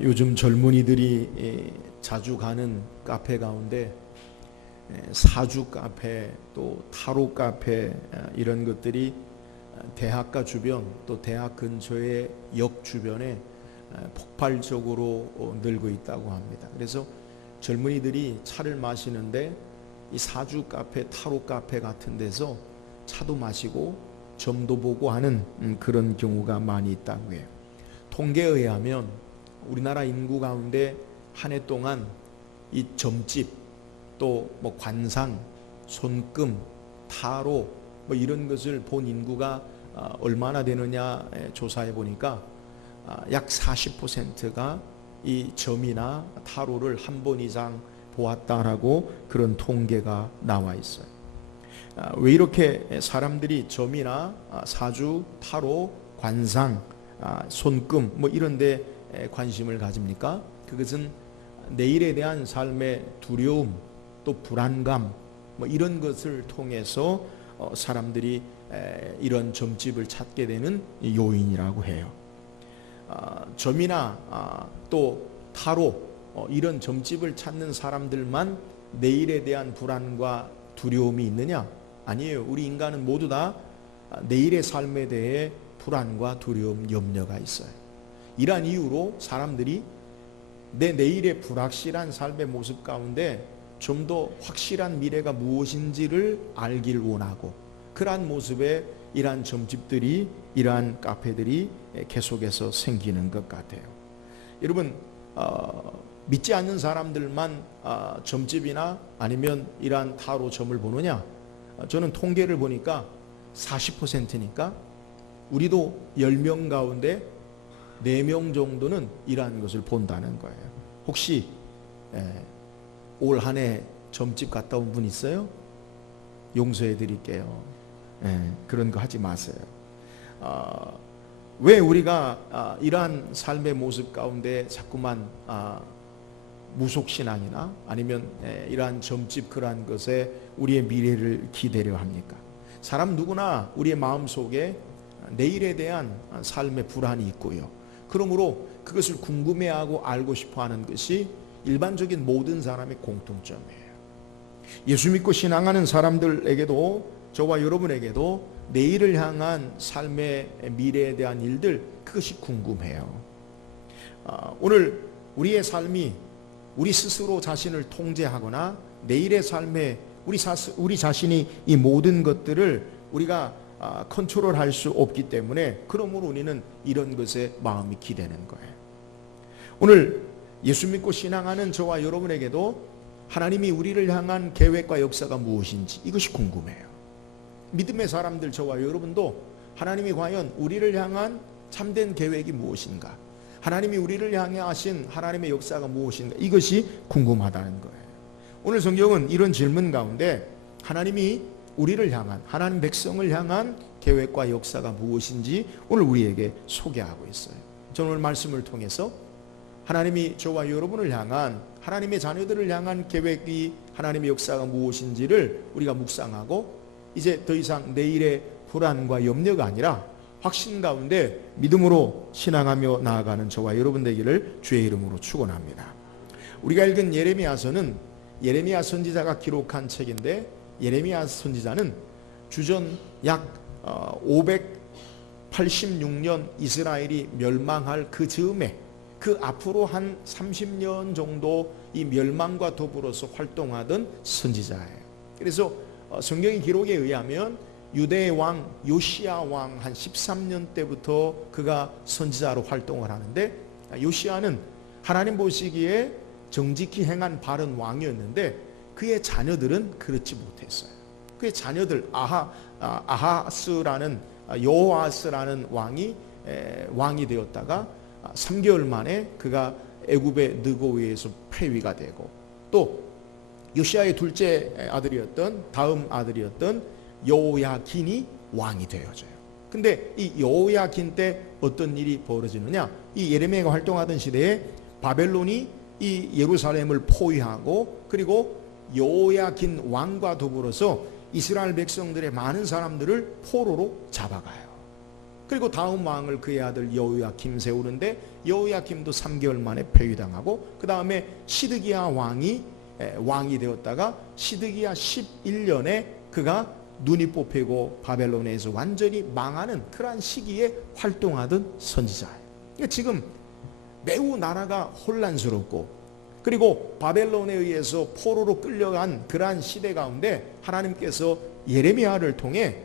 요즘 젊은이들이 자주 가는 카페 가운데 사주 카페, 또 타로 카페, 이런 것들이 대학가 주변, 또 대학 근처의 역 주변에 폭발적으로 늘고 있다고 합니다. 그래서 젊은이들이 차를 마시는데 이 사주 카페, 타로 카페 같은 데서 차도 마시고 점도 보고 하는 그런 경우가 많이 있다고 해요. 통계에 의하면 우리나라 인구 가운데 한 해 동안 이 점집, 또 뭐 관상, 손금, 타로 뭐 이런 것을 본 인구가 얼마나 되느냐 조사해 보니까 약 40%가 이 점이나 타로를 한 번 이상 보았다라고 그런 통계가 나와 있어요. 왜 이렇게 사람들이 점이나 사주, 타로, 관상, 손금 뭐 이런 데 관심을 가집니까? 그것은 내일에 대한 삶의 두려움, 또 불안감 뭐 이런 것을 통해서 사람들이 이런 점집을 찾게 되는 요인이라고 해요. 점이나 또 타로 이런 점집을 찾는 사람들만 내일에 대한 불안과 두려움이 있느냐? 아니에요. 우리 인간은 모두 다 내일의 삶에 대해 불안과 두려움, 염려가 있어요. 이러한 이유로 사람들이 내 내일의 불확실한 삶의 모습 가운데 좀 더 확실한 미래가 무엇인지를 알길 원하고, 그러한 모습에 이러한 점집들이, 이러한 카페들이 계속해서 생기는 것 같아요. 여러분, 믿지 않는 사람들만 점집이나 아니면 이러한 타로 점을 보느냐? 저는 통계를 보니까 40%니까 우리도 10명 가운데 4명 정도는 이러한 것을 본다는 거예요. 혹시 올 한 해 점집 갔다 온 분 있어요? 용서해 드릴게요. 그런 거 하지 마세요. 왜 우리가 이러한 삶의 모습 가운데 자꾸만 무속신앙이나 아니면 이러한 점집 그러한 것에 우리의 미래를 기대려 합니까? 사람 누구나 우리의 마음속에 내일에 대한 삶의 불안이 있고요. 그러므로 그것을 궁금해하고 알고 싶어하는 것이 일반적인 모든 사람의 공통점이에요. 예수 믿고 신앙하는 사람들에게도, 저와 여러분에게도 내일을 향한 삶의 미래에 대한 일들, 그것이 궁금해요. 오늘 우리의 삶이 우리 스스로 자신을 통제하거나 내일의 삶에 우리 자신이 이 모든 것들을 우리가 컨트롤할 수 없기 때문에, 그러므로 우리는 이런 것에 마음이 기대는 거예요. 오늘 예수 믿고 신앙하는 저와 여러분에게도 하나님이 우리를 향한 계획과 역사가 무엇인지 이것이 궁금해요. 믿음의 사람들 저와 여러분도 하나님이 과연 우리를 향한 참된 계획이 무엇인가, 하나님이 우리를 향해 하신 하나님의 역사가 무엇인가, 이것이 궁금하다는 거예요. 오늘 성경은 이런 질문 가운데 하나님이 우리를 향한, 하나님 백성을 향한 계획과 역사가 무엇인지 오늘 우리에게 소개하고 있어요. 저는 오늘 말씀을 통해서 하나님이 저와 여러분을 향한, 하나님의 자녀들을 향한 계획이, 하나님의 역사가 무엇인지를 우리가 묵상하고, 이제 더 이상 내일의 불안과 염려가 아니라 확신 가운데 믿음으로 신앙하며 나아가는 저와 여러분 되기를 주의 이름으로 축원합니다. 우리가 읽은 예레미야서는 예레미야 선지자가 기록한 책인데, 예레미야 선지자는 주전 약 586년 이스라엘이 멸망할 그 즈음에, 그 앞으로 한 30년 정도 이 멸망과 더불어서 활동하던 선지자예요. 그래서 성경의 기록에 의하면 유대의 왕 요시야 왕 한 13년 때부터 그가 선지자로 활동을 하는데, 요시야는 하나님 보시기에 정직히 행한 바른 왕이었는데 그의 자녀들은 그렇지 못했어요. 그의 자녀들 아하스라는 여호아스라는 왕이 되었다가 3개월 만에 그가 애굽의 느고에 의해서 폐위가 되고, 또 요시야의 둘째 아들이었던, 다음 아들이었던 여호야긴이 왕이 되어져요. 근데 이 여호야긴 때 어떤 일이 벌어지느냐? 이 예레미야가 활동하던 시대에 바벨론이 이 예루살렘을 포위하고, 그리고 여호야긴 왕과 더불어서 이스라엘 백성들의 많은 사람들을 포로로 잡아가요. 그리고 다음 왕을 그의 아들 여호야김 세우는데 여호야김도 3개월 만에 폐위당하고 그 다음에 시드기야 왕이 되었다가 시드기야 11년에 그가 눈이 뽑히고 바벨론에서 완전히 망하는 그러한 시기에 활동하던 선지자예요. 그러니까 지금 매우 나라가 혼란스럽고 그리고 바벨론에 의해서 포로로 끌려간 그러한 시대 가운데 하나님께서 예레미야를 통해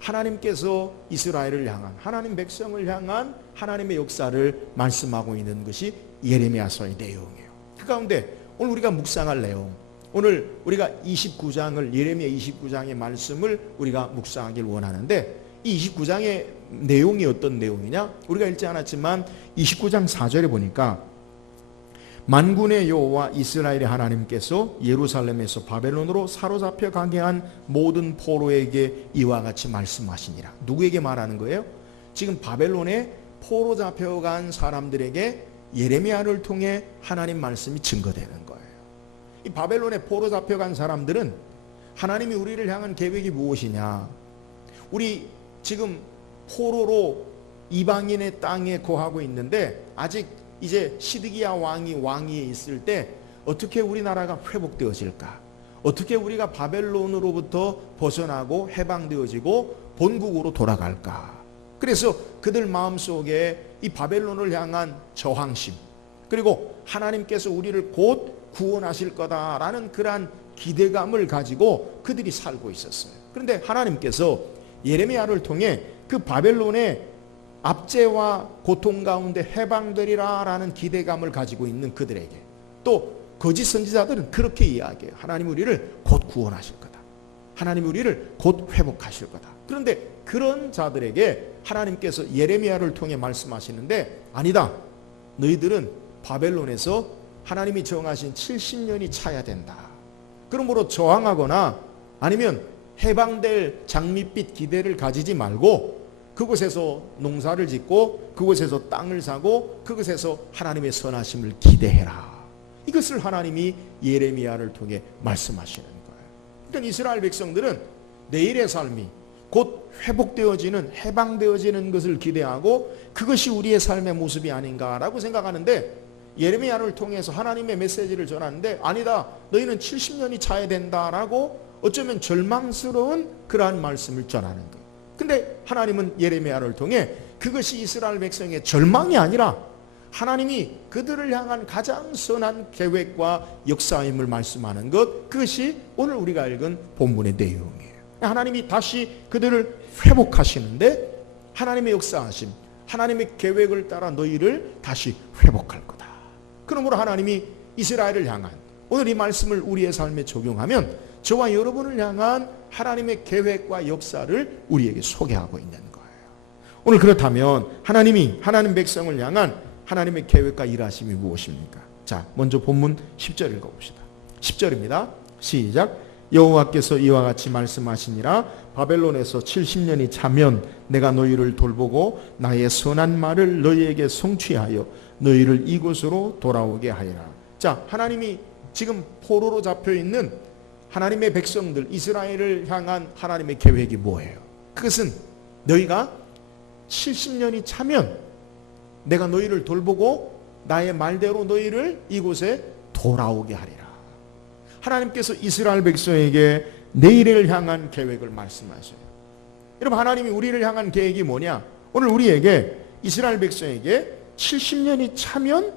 하나님께서 이스라엘을 향한 하나님 백성을 향한 하나님의 역사를 말씀하고 있는 것이 예레미야서의 내용이에요. 그 가운데 오늘 우리가 묵상할 내용, 오늘 우리가 29장을 예레미야 29장의 말씀을 우리가 묵상하길 원하는데 이 29장의 내용이 어떤 내용이냐? 우리가 읽지 않았지만 29장 4절에 보니까 만군의 여호와 이스라엘의 하나님께서 예루살렘에서 바벨론으로 사로잡혀 가게 한 모든 포로에게 이와 같이 말씀하시니라. 누구에게 말하는 거예요? 지금 바벨론에 포로 잡혀간 사람들에게 예레미야를 통해 하나님 말씀이 증거되는 거예요. 이 바벨론에 포로 잡혀간 사람들은 하나님이 우리를 향한 계획이 무엇이냐? 우리 지금 포로로 이방인의 땅에 거하고 있는데 아직 이제 시드기야 왕이 있을 때 어떻게 우리나라가 회복되어질까? 어떻게 우리가 바벨론으로부터 벗어나고 해방되어지고 본국으로 돌아갈까? 그래서 그들 마음속에 이 바벨론을 향한 저항심 그리고 하나님께서 우리를 곧 구원하실 거다라는 그러한 기대감을 가지고 그들이 살고 있었어요. 그런데 하나님께서 예레미야를 통해 그 바벨론의 압제와 고통 가운데 해방되리라라는 기대감을 가지고 있는 그들에게 또 거짓 선지자들은 그렇게 이야기해요. 하나님 우리를 곧 구원하실 거다. 하나님 우리를 곧 회복하실 거다. 그런데 그런 자들에게 하나님께서 예레미야를 통해 말씀하시는데 아니다. 너희들은 바벨론에서 하나님이 정하신 70년이 차야 된다. 그러므로 저항하거나 아니면 해방될 장밋빛 기대를 가지지 말고 그곳에서 농사를 짓고 그곳에서 땅을 사고 그곳에서 하나님의 선하심을 기대해라. 이것을 하나님이 예레미야를 통해 말씀하시는 거예요. 그러니까 이스라엘 백성들은 내일의 삶이 곧 회복되어지는 해방되어지는 것을 기대하고 그것이 우리의 삶의 모습이 아닌가라고 생각하는데 예레미야를 통해서 하나님의 메시지를 전하는데 아니다. 너희는 70년이 차야 된다라고 어쩌면 절망스러운 그러한 말씀을 전하는 거예요. 근데 하나님은 예레미야를 통해 그것이 이스라엘 백성의 절망이 아니라 하나님이 그들을 향한 가장 선한 계획과 역사임을 말씀하는 것, 그것이 오늘 우리가 읽은 본문의 내용이에요. 하나님이 다시 그들을 회복하시는데 하나님의 역사하심, 하나님의 계획을 따라 너희를 다시 회복할 거다. 그러므로 하나님이 이스라엘을 향한 오늘 이 말씀을 우리의 삶에 적용하면 저와 여러분을 향한 하나님의 계획과 역사를 우리에게 소개하고 있는 거예요. 오늘 그렇다면 하나님이 하나님 백성을 향한 하나님의 계획과 일하심이 무엇입니까? 자, 먼저 본문 10절 읽어봅시다. 10절입니다. 시작. 여호와께서 이와 같이 말씀하시니라. 바벨론에서 70년이 차면 내가 너희를 돌보고 나의 선한 말을 너희에게 성취하여 너희를 이곳으로 돌아오게 하리라. 자, 하나님이 지금 포로로 잡혀있는 하나님의 백성들 이스라엘을 향한 하나님의 계획이 뭐예요? 그것은 너희가 70년이 차면 내가 너희를 돌보고 나의 말대로 너희를 이곳에 돌아오게 하리라. 하나님께서 이스라엘 백성에게 내일을 향한 계획을 말씀하셔요. 여러분, 하나님이 우리를 향한 계획이 뭐냐? 오늘 우리에게 이스라엘 백성에게 70년이 차면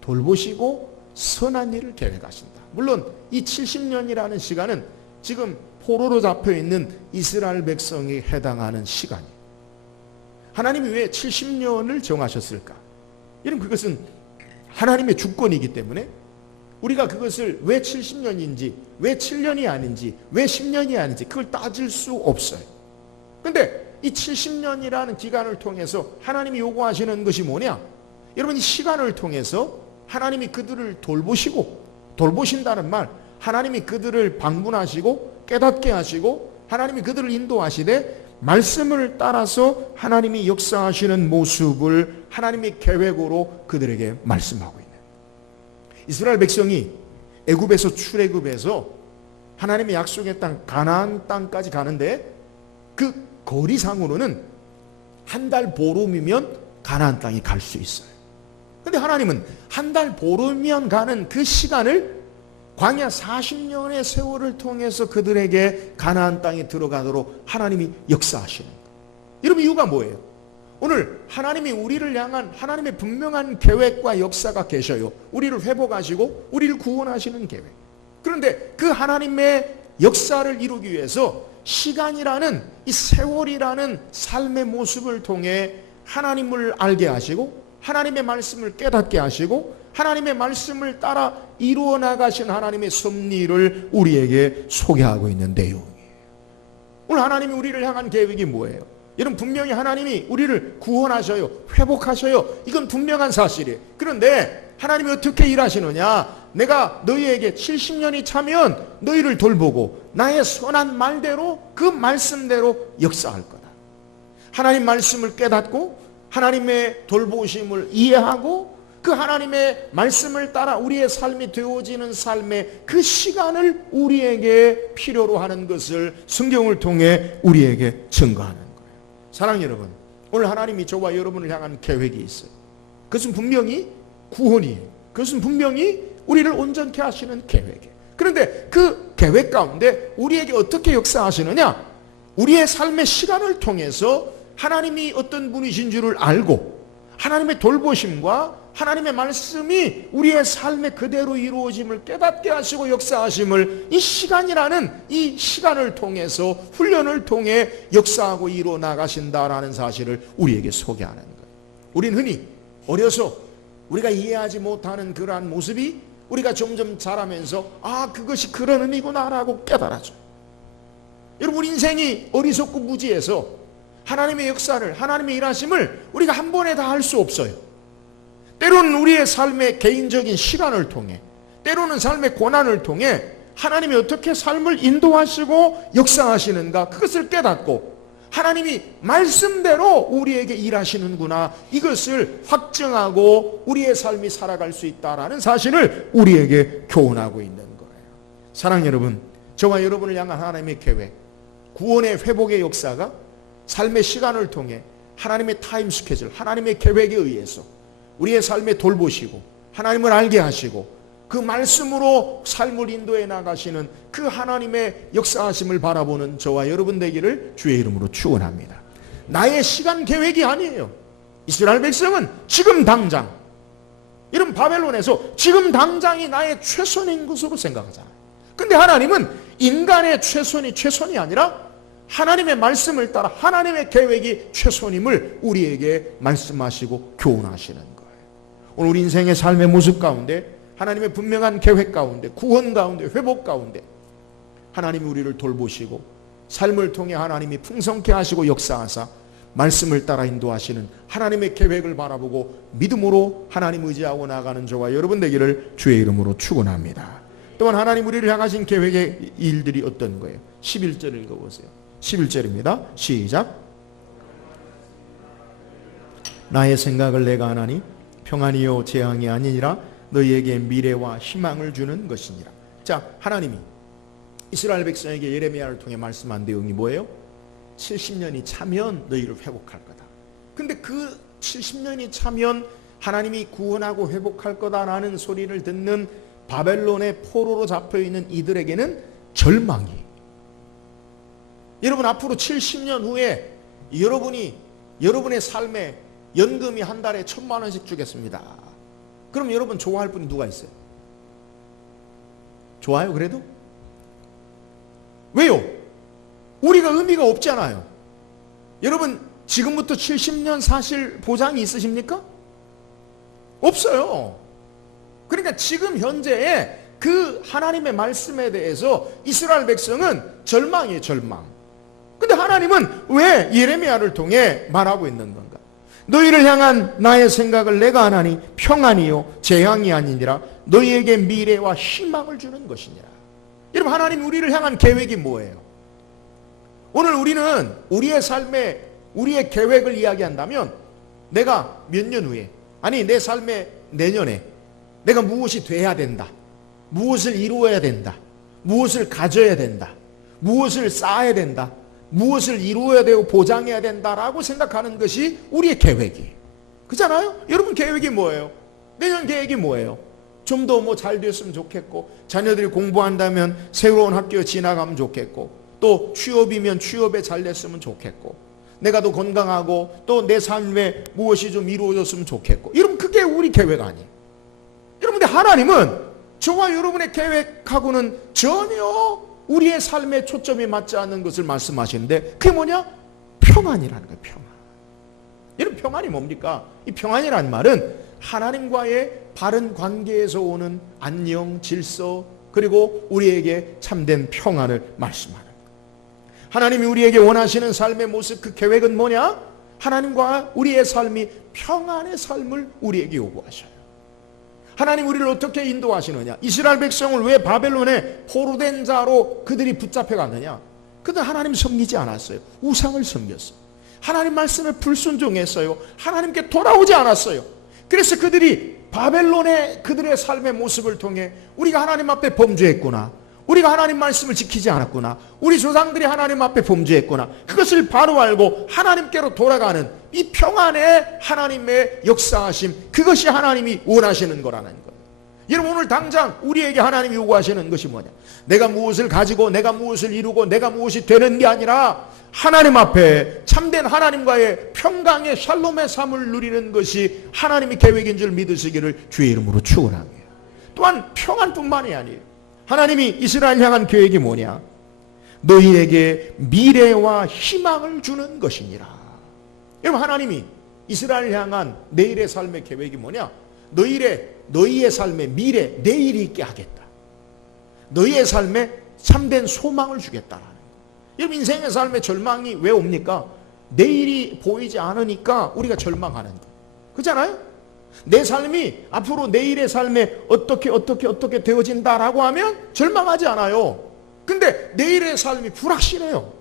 돌보시고 선한 일을 계획하신다. 물론 이 70년이라는 시간은 지금 포로로 잡혀있는 이스라엘 백성에 해당하는 시간이에요. 하나님이 왜 70년을 정하셨을까? 여러분, 그것은 하나님의 주권이기 때문에 우리가 그것을 왜 70년인지 왜 7년이 아닌지 왜 10년이 아닌지 그걸 따질 수 없어요. 그런데 이 70년이라는 기간을 통해서 하나님이 요구하시는 것이 뭐냐? 여러분, 이 시간을 통해서 하나님이 그들을 돌보신다는 말, 하나님이 그들을 방문하시고 깨닫게 하시고 하나님이 그들을 인도하시되 말씀을 따라서 하나님이 역사하시는 모습을 하나님의 계획으로 그들에게 말씀하고 있는 이스라엘 백성이 애굽에서 출애굽해서 하나님의 약속의 땅 가나안 땅까지 가는데 그 거리상으로는 한 달 보름이면 가나안 땅에 갈 수 있어요. 근데 하나님은 한 달 보름이면 가는 그 시간을 광야 40년의 세월을 통해서 그들에게 가나안 땅에 들어가도록 하나님이 역사하시는 거예요. 여러분, 이유가 뭐예요? 오늘 하나님이 우리를 향한 하나님의 분명한 계획과 역사가 계셔요. 우리를 회복하시고 우리를 구원하시는 계획. 그런데 그 하나님의 역사를 이루기 위해서 시간이라는 이 세월이라는 삶의 모습을 통해 하나님을 알게 하시고 하나님의 말씀을 깨닫게 하시고 하나님의 말씀을 따라 이루어 나가신 하나님의 섭리를 우리에게 소개하고 있는 내용이에요. 오늘 하나님이 우리를 향한 계획이 뭐예요? 여러분, 분명히 하나님이 우리를 구원하셔요. 회복하셔요. 이건 분명한 사실이에요. 그런데 하나님이 어떻게 일하시느냐? 내가 너희에게 70년이 차면 너희를 돌보고 나의 선한 말대로 그 말씀대로 역사할 거다. 하나님 말씀을 깨닫고 하나님의 돌보심을 이해하고 그 하나님의 말씀을 따라 우리의 삶이 되어지는 삶의 그 시간을 우리에게 필요로 하는 것을 성경을 통해 우리에게 증거하는 거예요. 사랑하는 여러분, 오늘 하나님이 저와 여러분을 향한 계획이 있어요. 그것은 분명히 구원이에요. 그것은 분명히 우리를 온전케 하시는 계획이에요. 그런데 그 계획 가운데 우리에게 어떻게 역사하시느냐? 우리의 삶의 시간을 통해서 하나님이 어떤 분이신 줄을 알고 하나님의 돌보심과 하나님의 말씀이 우리의 삶에 그대로 이루어짐을 깨닫게 하시고 역사하심을 이 시간이라는 이 시간을 통해서 훈련을 통해 역사하고 이루어 나가신다라는 사실을 우리에게 소개하는 거예요. 우린 흔히 어려서 우리가 이해하지 못하는 그러한 모습이 우리가 점점 자라면서 그것이 그런 의미구나라고 깨달아져요. 여러분, 우리 인생이 어리석고 무지해서 하나님의 역사를, 하나님의 일하심을 우리가 한 번에 다 할 수 없어요. 때로는 우리의 삶의 개인적인 시간을 통해, 때로는 삶의 고난을 통해 하나님이 어떻게 삶을 인도하시고 역사하시는가, 그것을 깨닫고 하나님이 말씀대로 우리에게 일하시는구나, 이것을 확증하고 우리의 삶이 살아갈 수 있다라는 사실을 우리에게 교훈하고 있는 거예요. 사랑하는 여러분, 저와 여러분을 향한 하나님의 계획, 구원의 회복의 역사가 삶의 시간을 통해 하나님의 타임 스케줄, 하나님의 계획에 의해서 우리의 삶에 돌보시고 하나님을 알게 하시고 그 말씀으로 삶을 인도해 나가시는 그 하나님의 역사하심을 바라보는 저와 여러분 되기를 주의 이름으로 축원합니다. 나의 시간 계획이 아니에요. 이스라엘 백성은 지금 당장, 이런 바벨론에서 지금 당장이 나의 최선인 것으로 생각하잖아요. 근데 하나님은 인간의 최선이 아니라 하나님의 말씀을 따라 하나님의 계획이 최선임을 우리에게 말씀하시고 교훈하시는 거예요. 오늘 우리 인생의 삶의 모습 가운데 하나님의 분명한 계획 가운데, 구원 가운데, 회복 가운데 하나님이 우리를 돌보시고 삶을 통해 하나님이 풍성케 하시고 역사하사 말씀을 따라 인도하시는 하나님의 계획을 바라보고 믿음으로 하나님 의지하고 나가는 저와 여러분 되기를 주의 이름으로 축원합니다. 또한 하나님 우리를 향하신 계획의 일들이 어떤 거예요? 11절 읽어보세요. 11절입니다. 시작. 나의 생각을 내가 하나니 평안이요 재앙이 아니니라 너희에게 미래와 희망을 주는 것이니라. 자, 하나님이 이스라엘 백성에게 예레미야를 통해 말씀한 내용이 뭐예요? 70년이 차면 너희를 회복할 거다. 근데 그 70년이 차면 하나님이 구원하고 회복할 거다라는 소리를 듣는 바벨론의 포로로 잡혀있는 이들에게는 절망이. 여러분, 앞으로 70년 후에 여러분의 삶에 연금이 한 달에 1,000만 원씩 주겠습니다. 그럼 여러분 좋아할 분이 누가 있어요? 좋아요 그래도? 왜요? 우리가 의미가 없잖아요. 여러분 지금부터 70년 사실 보장이 있으십니까? 없어요. 그러니까 지금 현재의 그 하나님의 말씀에 대해서 이스라엘 백성은 절망이에요, 절망. 근데 하나님은 왜 예레미야를 통해 말하고 있는 건가? 너희를 향한 나의 생각을 내가 하나니 평안이요 재앙이 아니니라 너희에게 미래와 희망을 주는 것이니라. 여러분, 하나님 우리를 향한 계획이 뭐예요? 오늘 우리는 우리의 삶에 우리의 계획을 이야기한다면 내가 몇 년 후에, 아니 내 삶의 내년에 내가 무엇이 돼야 된다, 무엇을 이루어야 된다, 무엇을 가져야 된다, 무엇을 쌓아야 된다, 무엇을 이루어야 되고 보장해야 된다라고 생각하는 것이 우리의 계획이에요. 그렇잖아요? 여러분 계획이 뭐예요? 내년 계획이 뭐예요? 좀 더 뭐 잘 됐으면 좋겠고, 자녀들이 공부한다면 새로운 학교에 지나가면 좋겠고, 또 취업이면 취업에 잘 됐으면 좋겠고, 내가 더 건강하고 또 내 삶에 무엇이 좀 이루어졌으면 좋겠고. 여러분 그게 우리 계획 아니에요. 여러분 근데 하나님은 저와 여러분의 계획하고는 전혀 우리의 삶의 초점이 맞지 않는 것을 말씀하시는데, 그게 뭐냐? 평안이라는 거예요. 평안. 여러분 평안이 뭡니까? 이 평안이라는 말은 하나님과의 바른 관계에서 오는 안녕, 질서, 그리고 우리에게 참된 평안을 말씀하는 거예요. 하나님이 우리에게 원하시는 삶의 모습, 그 계획은 뭐냐? 하나님과 우리의 삶이 평안의 삶을 우리에게 요구하셔요. 하나님 우리를 어떻게 인도하시느냐? 이스라엘 백성을 왜 바벨론에 포로된 자로 그들이 붙잡혀갔느냐? 그들 하나님 섬기지 않았어요. 우상을 섬겼어요. 하나님 말씀에 불순종했어요. 하나님께 돌아오지 않았어요. 그래서 그들이 바벨론의 그들의 삶의 모습을 통해 우리가 하나님 앞에 범죄했구나, 우리가 하나님 말씀을 지키지 않았구나, 우리 조상들이 하나님 앞에 범죄했구나, 그것을 바로 알고 하나님께로 돌아가는 이 평안의 하나님의 역사하심, 그것이 하나님이 원하시는 거라는 거예요. 여러분 오늘 당장 우리에게 하나님이 요구하시는 것이 뭐냐? 내가 무엇을 가지고 내가 무엇을 이루고 내가 무엇이 되는 게 아니라 하나님 앞에 참된 하나님과의 평강의 샬롬의 삶을 누리는 것이 하나님의 계획인 줄 믿으시기를 주의 이름으로 축원합니다. 또한 평안뿐만이 아니에요. 하나님이 이스라엘 향한 계획이 뭐냐? 너희에게 미래와 희망을 주는 것이니라. 여러분 하나님이 이스라엘 향한 내일의 삶의 계획이 뭐냐? 너희의 삶의 미래, 내일이 있게 하겠다. 너희의 삶에 참된 소망을 주겠다라는 거예요. 여러분 인생의 삶의 절망이 왜 옵니까? 내일이 보이지 않으니까 우리가 절망하는 거예요. 그렇잖아요? 내 삶이 앞으로 내일의 삶에 어떻게 되어진다라고 하면 절망하지 않아요. 근데 내일의 삶이 불확실해요.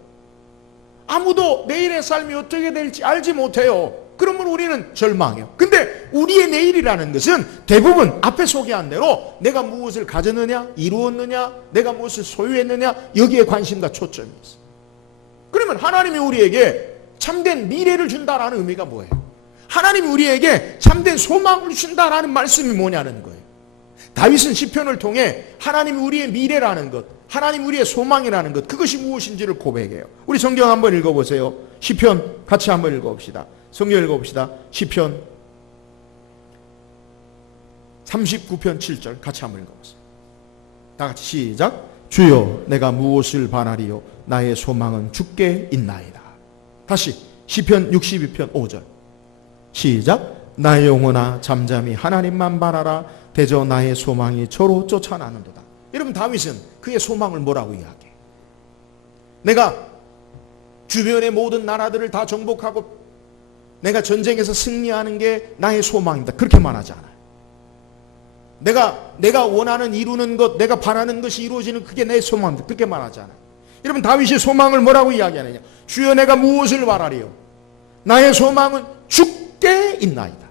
아무도 내일의 삶이 어떻게 될지 알지 못해요. 그러면 우리는 절망해요. 근데 우리의 내일이라는 것은 대부분 앞에 소개한 대로 내가 무엇을 가졌느냐, 이루었느냐, 내가 무엇을 소유했느냐, 여기에 관심과 초점이 있어요. 그러면 하나님이 우리에게 참된 미래를 준다라는 의미가 뭐예요? 하나님이 우리에게 참된 소망을 주신다라는 말씀이 뭐냐는 거예요. 다윗은 시편을 통해 하나님이 우리의 미래라는 것, 하나님 우리의 소망이라는 것, 그것이 무엇인지를 고백해요. 우리 성경 한번 읽어보세요. 시편 같이 한번 읽어봅시다. 성경 읽어봅시다. 시편 39편 7절 같이 한번 읽어보세요. 다 같이 시작. 주여 내가 무엇을 바라리요? 나의 소망은 주께 있나이다. 다시 시편 62편 5절 시작. 나의 영혼아 잠잠히 하나님만 바라라. 대저 나의 소망이 저로 쫓아나는도다. 여러분 다윗은 그의 소망을 뭐라고 이야기해요? 내가 주변의 모든 나라들을 다 정복하고 내가 전쟁에서 승리하는 게 나의 소망이다. 그렇게 말하지 않아요. 내가 원하는 이루는 것, 내가 바라는 것이 이루어지는 그게 내 소망이다. 그렇게 말하지 않아요. 여러분 다윗이 소망을 뭐라고 이야기하느냐? 주여 내가 무엇을 바라리요? 나의 소망은 주께 있나이다.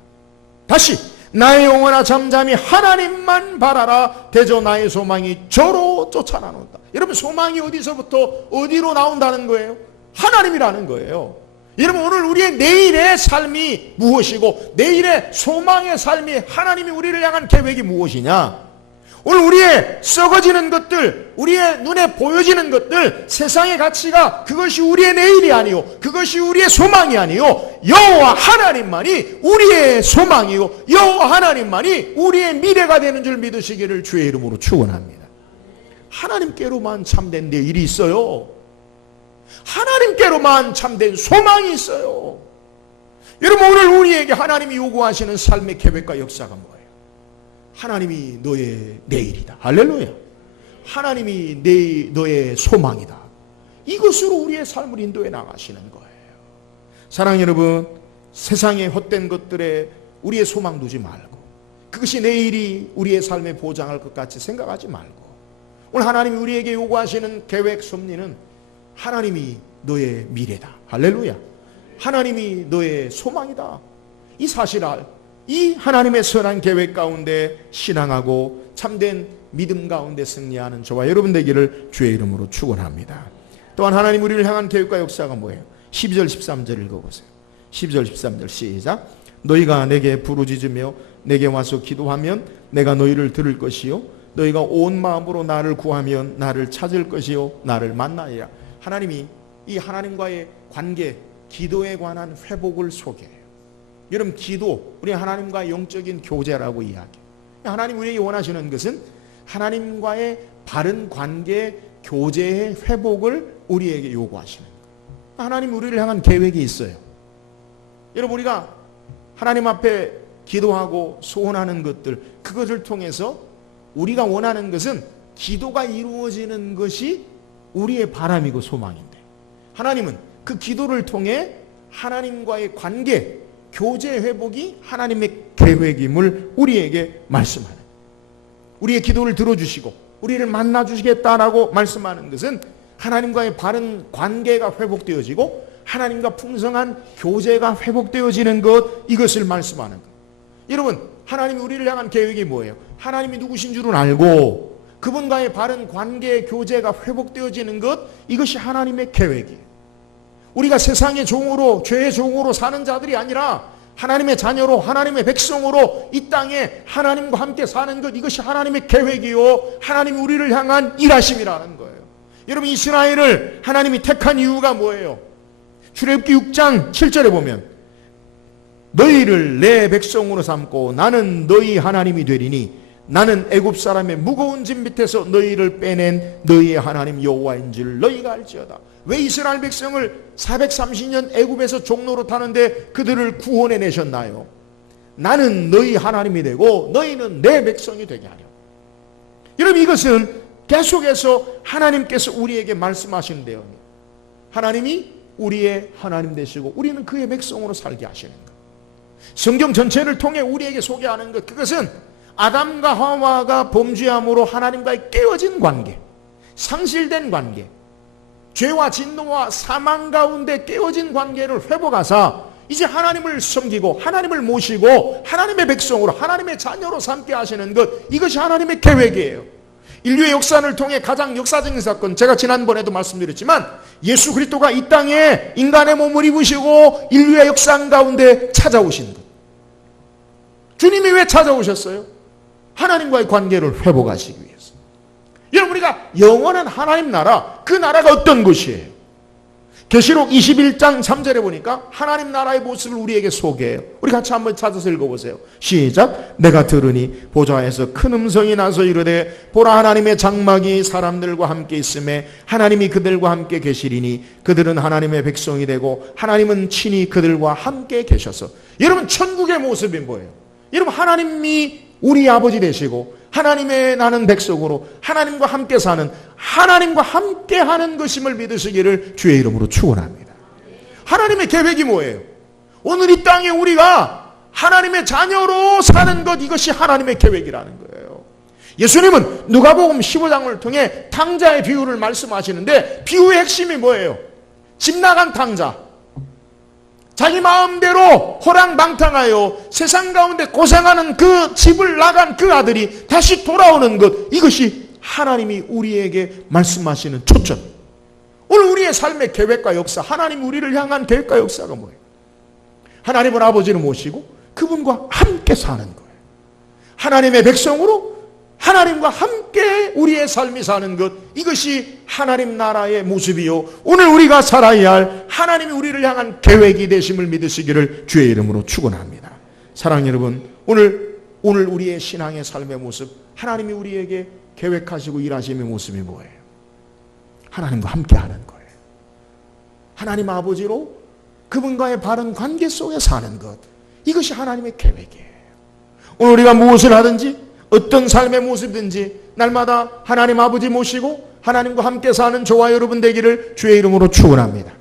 다시 나의 영혼아 잠잠히 하나님만 바라라. 대저 나의 소망이 저로 쫓아나온다. 여러분 소망이 어디서부터 어디로 나온다는 거예요? 하나님이라는 거예요. 여러분 오늘 우리의 내일의 삶이 무엇이고 내일의 소망의 삶이 하나님이 우리를 향한 계획이 무엇이냐? 오늘 우리의 썩어지는 것들, 우리의 눈에 보여지는 것들, 세상의 가치가 그것이 우리의 내일이 아니요, 그것이 우리의 소망이 아니요, 여호와 하나님만이 우리의 소망이요, 여호와 하나님만이 우리의 미래가 되는 줄 믿으시기를 주의 이름으로 축원합니다. 하나님께로만 참된 내일이 있어요. 하나님께로만 참된 소망이 있어요. 여러분 오늘 우리에게 하나님이 요구하시는 삶의 계획과 역사가 뭐예요? 하나님이 너의 내일이다. 할렐루야. 하나님이 너의 소망이다. 이것으로 우리의 삶을 인도해 나가시는 거예요. 사랑하는 여러분, 세상의 헛된 것들에 우리의 소망 두지 말고 그것이 내일이 우리의 삶에 보장할 것 같이 생각하지 말고 오늘 하나님이 우리에게 요구하시는 계획 섭리는 하나님이 너의 미래다. 할렐루야. 하나님이 너의 소망이다. 이 사실을 이 하나님의 선한 계획 가운데 신앙하고 참된 믿음 가운데 승리하는 저와 여러분 되기를 주의 이름으로 축원합니다. 또한 하나님 우리를 향한 계획과 역사가 뭐예요? 12절 13절 읽어보세요. 12절 13절 시작. 너희가 내게 부르짖으며 내게 와서 기도하면 내가 너희를 들을 것이요 너희가 온 마음으로 나를 구하면 나를 찾을 것이요 나를 만나리라. 하나님이 이 하나님과의 관계, 기도에 관한 회복을 소개해요. 여러분, 기도, 우리 하나님과 영적인 교제라고 이야기해요. 하나님 우리에게 원하시는 것은 하나님과의 바른 관계, 교제의 회복을 우리에게 요구하시는 거예요. 하나님 우리를 향한 계획이 있어요. 여러분, 우리가 하나님 앞에 기도하고 소원하는 것들, 그것을 통해서 우리가 원하는 것은 기도가 이루어지는 것이 우리의 바람이고 소망인데, 하나님은 그 기도를 통해 하나님과의 관계, 교제 회복이 하나님의 계획임을 우리에게 말씀하는, 우리의 기도를 들어주시고 우리를 만나주시겠다라고 말씀하는 것은 하나님과의 바른 관계가 회복되어지고 하나님과 풍성한 교제가 회복되어지는 것, 이것을 말씀하는 것. 여러분, 하나님이 우리를 향한 계획이 뭐예요? 하나님이 누구신 줄은 알고 그분과의 바른 관계, 교제가 회복되어지는 것, 이것이 하나님의 계획이에요. 우리가 세상의 종으로, 죄의 종으로 사는 자들이 아니라 하나님의 자녀로, 하나님의 백성으로 이 땅에 하나님과 함께 사는 것, 이것이 하나님의 계획이요 하나님이 우리를 향한 일하심이라는 거예요. 여러분, 이스라엘을 하나님이 택한 이유가 뭐예요? 출애굽기 6장 7절에 보면 너희를 내 백성으로 삼고 나는 너희 하나님이 되리니 나는 애굽 사람의 무거운 짐 밑에서 너희를 빼낸 너희의 하나님 여호와인 줄 너희가 알지어다. 왜 이스라엘 백성을 430년 애굽에서 종로로 타는데 그들을 구원해 내셨나요? 나는 너희 하나님이 되고 너희는 내 백성이 되게 하려. 여러분, 이것은 계속해서 하나님께서 우리에게 말씀하시는 내용이에요. 하나님이 우리의 하나님 되시고 우리는 그의 백성으로 살게 하시는 것. 성경 전체를 통해 우리에게 소개하는 것, 그것은 아담과 하와가 범죄함으로 하나님과의 깨어진 관계, 상실된 관계, 죄와 진노와 사망 가운데 깨어진 관계를 회복하사 이제 하나님을 섬기고 하나님을 모시고 하나님의 백성으로, 하나님의 자녀로 삼게 하시는 것, 이것이 하나님의 계획이에요. 인류의 역사를 통해 가장 역사적인 사건, 제가 지난번에도 말씀드렸지만 예수 그리스도가 이 땅에 인간의 몸을 입으시고 인류의 역사 가운데 찾아오신 것. 주님이 왜 찾아오셨어요? 하나님과의 관계를 회복하시기 위해서. 여러분, 우리가 영원한 하나님 나라, 그 나라가 어떤 것이에요? 계시록 21장 3절에 보니까 하나님 나라의 모습을 우리에게 소개해요. 우리 같이 한번 찾아서 읽어보세요. 시작. 내가 들으니 보좌에서 큰 음성이 나서 이르되 보라, 하나님의 장막이 사람들과 함께 있음에 하나님이 그들과 함께 계시리니 그들은 하나님의 백성이 되고 하나님은 친히 그들과 함께 계셔서. 여러분, 천국의 모습이 뭐예요? 여러분, 하나님이 우리 아버지 되시고 하나님의 나는 백성으로 하나님과 함께 사는, 하나님과 함께 하는 것임을 믿으시기를 주의 이름으로 축원합니다. 하나님의 계획이 뭐예요? 오늘 이 땅에 우리가 하나님의 자녀로 사는 것, 이것이 하나님의 계획이라는 거예요. 예수님은 누가복음 15장을 통해 탕자의 비유를 말씀하시는데 비유의 핵심이 뭐예요? 집 나간 탕자, 자기 마음대로 호랑방탕하여 세상 가운데 고생하는 그 집을 나간 그 아들이 다시 돌아오는 것, 이것이 하나님이 우리에게 말씀하시는 초점. 오늘 우리의 삶의 계획과 역사, 하나님 우리를 향한 계획과 역사가 뭐예요? 하나님을 아버지로 모시고 그분과 함께 사는 거예요. 하나님의 백성으로 하나님과 함께 우리의 삶이 사는 것, 이것이 하나님 나라의 모습이요 오늘 우리가 살아야 할 하나님이 우리를 향한 계획이 되심을 믿으시기를 주의 이름으로 축원합니다. 사랑하는 여러분, 오늘 우리의 신앙의 삶의 모습, 하나님이 우리에게 계획하시고 일하심의 모습이 뭐예요? 하나님과 함께 하는 거예요. 하나님 아버지로 그분과의 바른 관계 속에 사는 것, 이것이 하나님의 계획이에요. 오늘 우리가 무엇을 하든지 어떤 삶의 모습이든지 날마다 하나님 아버지 모시고 하나님과 함께 사는 저와 여러분 되기를 주의 이름으로 축원합니다.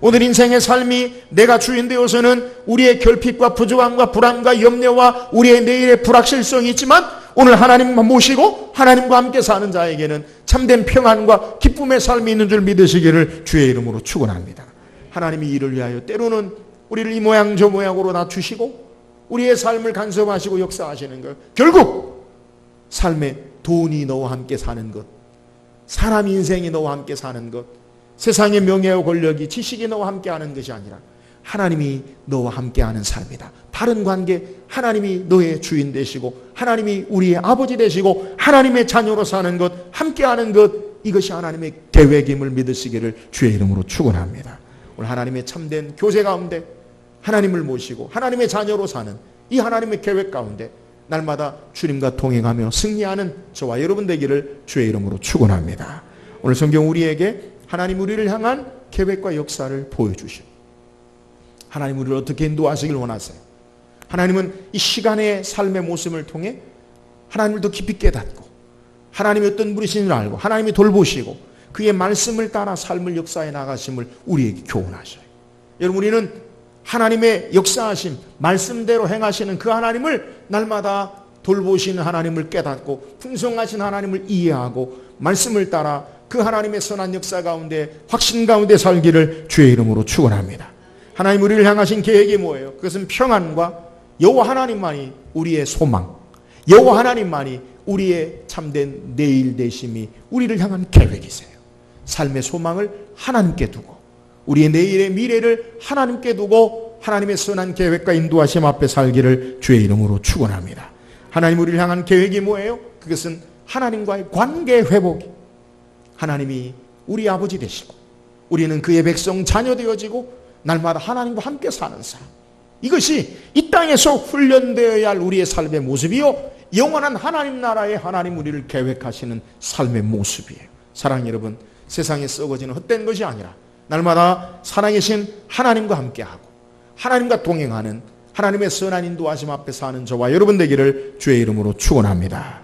오늘 인생의 삶이 내가 주인 되어서는 우리의 결핍과 부족함과 불안과 염려와 우리의 내일의 불확실성이 있지만 오늘 하나님만 모시고 하나님과 함께 사는 자에게는 참된 평안과 기쁨의 삶이 있는 줄 믿으시기를 주의 이름으로 축원합니다. 하나님이 이를 위하여 때로는 우리를 이 모양 저 모양으로 낮추시고 우리의 삶을 간섭하시고 역사하시는 것, 결국 삶에 돈이 너와 함께 사는 것, 사람 인생이 너와 함께 사는 것, 세상의 명예와 권력이, 지식이 너와 함께하는 것이 아니라 하나님이 너와 함께하는 삶이다. 바른 관계, 하나님이 너의 주인 되시고 하나님이 우리의 아버지 되시고 하나님의 자녀로 사는 것, 함께하는 것, 이것이 하나님의 계획임을 믿으시기를 주의 이름으로 축원합니다. 오늘 하나님의 참된 교제 가운데 하나님을 모시고 하나님의 자녀로 사는 이 하나님의 계획 가운데 날마다 주님과 동행하며 승리하는 저와 여러분 되기를 주의 이름으로 축원합니다. 오늘 성경 우리에게 하나님 우리를 향한 계획과 역사를 보여주시고 하나님 우리를 어떻게 인도하시길 원하세요? 하나님은 이 시간의 삶의 모습을 통해 하나님을 더 깊이 깨닫고 하나님이 어떤 분이신지를 알고 하나님이 돌보시고 그의 말씀을 따라 삶을 역사해 나가심을 우리에게 교훈하셔요. 여러분, 우리는 하나님의 역사하심, 말씀대로 행하시는 그 하나님을 날마다 돌보시는 하나님을 깨닫고 풍성하신 하나님을 이해하고 말씀을 따라 그 하나님의 선한 역사 가운데 확신 가운데 살기를 주의 이름으로 축원합니다. 하나님 우리를 향하신 계획이 뭐예요? 그것은 평안과 여호와 하나님만이 우리의 소망, 여호와 하나님만이 우리의 참된 내일 되심이 우리를 향한 계획이세요. 삶의 소망을 하나님께 두고 우리의 내일의 미래를 하나님께 두고 하나님의 선한 계획과 인도하심 앞에 살기를 주의 이름으로 축원합니다. 하나님 우리를 향한 계획이 뭐예요? 그것은 하나님과의 관계 회복이, 하나님이 우리 아버지 되시고 우리는 그의 백성 자녀 되어지고 날마다 하나님과 함께 사는 삶, 이것이 이 땅에서 훈련되어야 할 우리의 삶의 모습이요 영원한 하나님 나라의 하나님 우리를 계획하시는 삶의 모습이에요. 사랑하는 여러분, 세상에 썩어지는 헛된 것이 아니라 날마다 살아계신 하나님과 함께하고 하나님과 동행하는 하나님의 선한 인도하심 앞에 사는 저와 여러분 되기를 주의 이름으로 축원합니다.